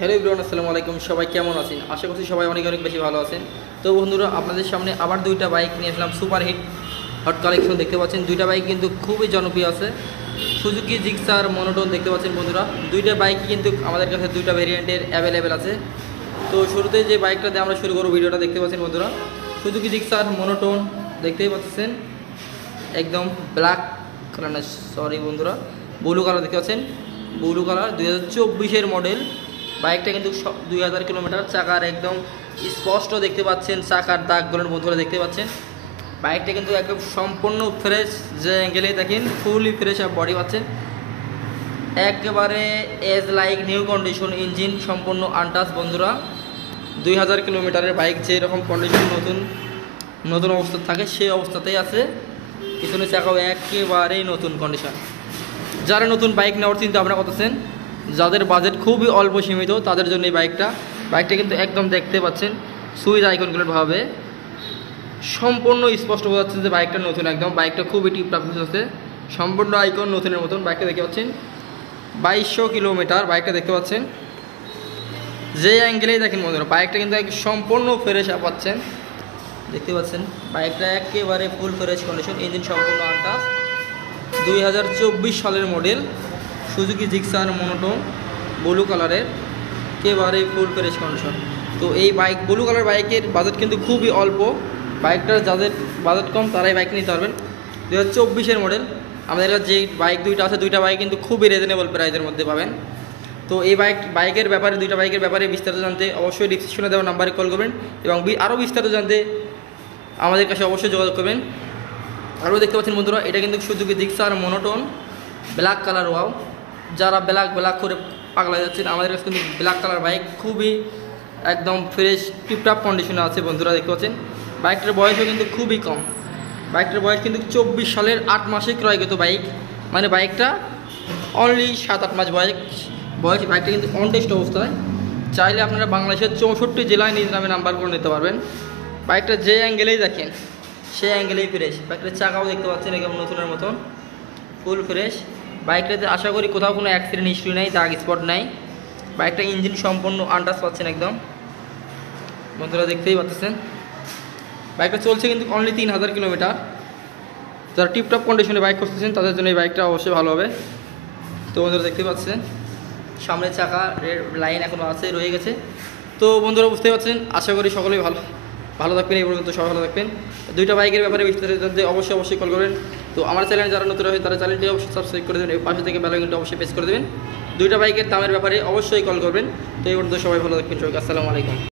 Hello everyone, আসসালামু আলাইকুম। সবাই কেমন আছেন? আশা করছি সবাই অনেক অনেক বেশি ভালো আছেন। তো বন্ধুরা, আপনাদের সামনে আবার দুইটা বাইক নিয়ে আসলাম। সুপার হিট হট কালেকশন দেখতে পাচ্ছেন। দুইটা বাইক কিন্তু খুবই জনপ্রিয় আছে। সুজুকি জিক্সার মনোটোন দেখতে পাচ্ছেন বন্ধুরা। দুইটা বাইক কিন্তু আমাদের কাছে দুইটা ভেরিয়েন্টের অ্যাভেলেবেল আছে। তো শুরুতে যে বাইকটা দিয়ে আমরা শুরু করবো ভিডিওটা দেখতে পাচ্ছেন বন্ধুরা, সুজুকি জিক্সার মনোটোন দেখতেই পাচ্ছেন। একদম ব্ল্যাক কালার না, সরি বন্ধুরা, ব্লু কালার দেখতে পাচ্ছেন। ব্লু কালার 2024-এর মডেল। বাইকটা কিন্তু 2000 কিলোমিটার। চাকার একদম স্পষ্ট দেখতে পাচ্ছেন, চাকার দাগগুলোর বন্ধুরা দেখতে পাচ্ছেন। বাইকটা কিন্তু একদম সম্পূর্ণ ফ্রেশ, যে অ্যাঙ্গেলে দেখেন ফুলি ফ্রেশ বডি পাচ্ছেন। একেবারে as like new condition, engine সম্পূর্ণ আনটাচ বন্ধুরা। 2000 কিলোমিটারের বাইক যেরকম কন্ডিশন নতুন নতুন অবস্থা থাকে সেই অবস্থাতেই আছে। পিছনে চাকাও একেবারেই নতুন কন্ডিশন। যারা নতুন বাইক নেওয়ার চিন্তা ভাবনা করতেছেন, যাদের বাজেট খুবই অল্প সীমিত, তাদের জন্য এই বাইকটা কিন্তু একদম দেখতে পাচ্ছেন সুইচ আইকনগুলোর ভাবে সম্পূর্ণ স্পষ্ট বোঝা যাচ্ছে যে বাইকটা নতুন। একদম বাইকটা খুবই টিপটাপ হচ্ছে, সম্পূর্ণ আইকন নতুনের মতন। বাইকটা দেখতে পাচ্ছেন 2200 কিলোমিটার বাইকটা দেখতে পাচ্ছেন। যে অ্যাঙ্গেলেই দেখেন বন্ধুরা, বাইকটা কিন্তু সম্পূর্ণ ফ্রেশ পাচ্ছেন, দেখতে পাচ্ছেন। বাইকটা একেবারে ফুল ফ্রেশ কন্ডিশন, ইঞ্জিন সম্পূর্ণ আনটাচ। 2024 সালের model Suzuki Gixxer monotone blue কালারের, একেবারে ফুল ফ্রেশ কন্ডিশন। তো এই বাইক ব্লু কালার বাইকের বাজেট কিন্তু খুবই অল্প। বাইকটার যাদের বাজেট কম তারাই বাইক নিতে পারবেন। 2024-এর মডেল। আমাদের কাছে যে বাইক দুইটা আছে, দুইটা বাইক কিন্তু খুবই রিজনেবল প্রাইসের মধ্যে পাবেন। তো এই বাইকের ব্যাপারে, দুইটা বাইকের ব্যাপারে বিস্তারিত জানতে অবশ্যই ডিসক্রিপশনে দেওয়া নাম্বারে কল করবেন, এবং আরও বিস্তারিত জানতে আমাদের কাছে অবশ্যই যোগাযোগ করবেন। আরও দেখতে পাচ্ছেন বন্ধুরা, এটা কিন্তু Suzuki Gixxer monotone black colour. Wow, যারা ব্ল্যাক করে পাগলা যাচ্ছেন, আমাদের কাছে কিন্তু ব্ল্যাক কালার বাইক খুবই একদম ফ্রেশ টিপটাপ কন্ডিশনে আছে বন্ধুরা, দেখতে পাচ্ছেন। বাইকটার বয়সও কিন্তু খুবই কম। বাইকটার বয়স কিন্তু 24 সালের 8 মাসে ক্রয়কৃত বাইক, মানে বাইকটা অনলি 7-8 মাস বয়স। বাইকটা কিন্তু অন টেস্ট অবস্থায়। চাইলে আপনারা বাংলাদেশের 64 জেলায় নিজ নামে নাম্বার করে নিতে পারবেন। বাইকটা যে অ্যাঙ্গেলেই দেখেন সেই অ্যাঙ্গেলেই ফ্রেশ। বাইকটার চাকাও দেখতে পাচ্ছেন একদম নতুনের মতন ফুল ফ্রেশ। বাইকটাতে আশা করি কোথাও কোনো অ্যাক্সিডেন্ট হিস্ট্রি নাই, দাগ স্পট নাই। বাইকটা ইঞ্জিন সম্পূর্ণ আনটাচ পাচ্ছেন একদম বন্ধুরা, দেখতেই পাচ্ছেন। বাইকটা চলছে কিন্তু অনলি 3000 কিলোমিটার। যারা টিপটপ কন্ডিশনে বাইক করতেছেন তাদের জন্য এই বাইকটা অবশ্যই ভালো হবে। তো বন্ধুরা দেখতে পাচ্ছেন সামনের চাকা লাইন এখনও আছে, রয়ে গেছে। তো বন্ধুরা বুঝতে পারছেন, আশা করি সকলেই ভালো থাকবেন। এই পর্যন্ত সবাই ভালো থাকবেন। দুইটা বাইকের ব্যাপারে বিস্তারিত জানতে অবশ্যই কল করবেন। তো আমার চ্যানেল যারা নতুন হয় তারা চ্যানেলটি অবশ্যই সাবস্ক্রাইব করে দেবেন, এই পাশে থেকে বেল আইকনটা অবশ্যই প্রেস করে দেবেন। দুইটা বাইকের দামের ব্যাপারে অবশ্যই কল করবেন। তো এই পর্যন্ত সবাই ভালো থাকবেন। সবাইকে আসসালামু আলাইকুম।